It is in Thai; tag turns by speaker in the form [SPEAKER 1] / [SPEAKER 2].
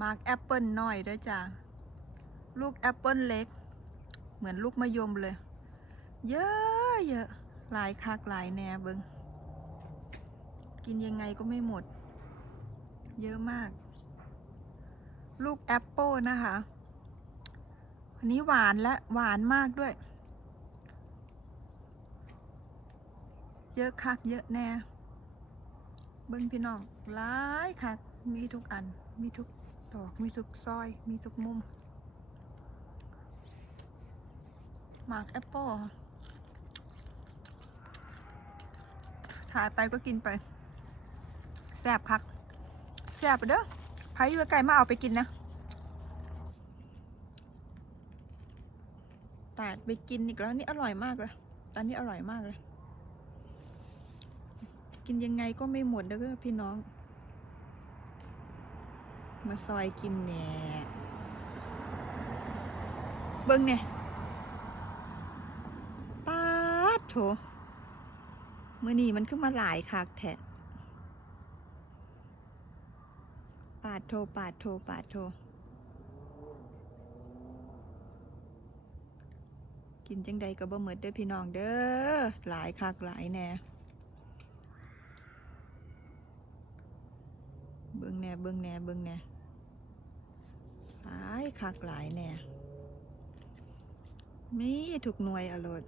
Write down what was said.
[SPEAKER 1] มาร์กแอปเปิลน้อยด้วยจ้ะ ลูกแอปเปิลเล็ก เหมือนลูกมะยมเลย เยอะเยอะหลายคักหลายแหนเบิงกินยังไงก็ไม่หมด เยอะมาก ลูกแอปเปิลนะคะอันนี้หวานและหวานมากด้วย เยอะคักเยอะแน่เบิ้งพี่น้องหลายคักมีทุกอันมีทุก ดอกมีทุกซอย มีทุกมุมหมากแอปเปิลถ่ายไปก็กินไป แซ่บคัก แซ่บไปเด้อใครอยู่ไกลมาเอาไปกินนะตาดไปกินอีกแล้วนี่อร่อยมากเลยตอนนี้อร่อยมากเลย กินยังไงก็ไม่หมดเด้อพี่น้อง มาซอยกินแหน่เบิ้งเนี่ยปาดโถมือนี่มันขึ้นมาหลายคักแทะปาดโทปาดโทปาดโทกินจังใดก็บ่หมดเด้อพี่น้องเด้อหลายคักหลายแน่เบิ่งแน่เบิ่งแน่เบิ่งแน่ หลายคักหลายแน่มีทุกหน่วยอรด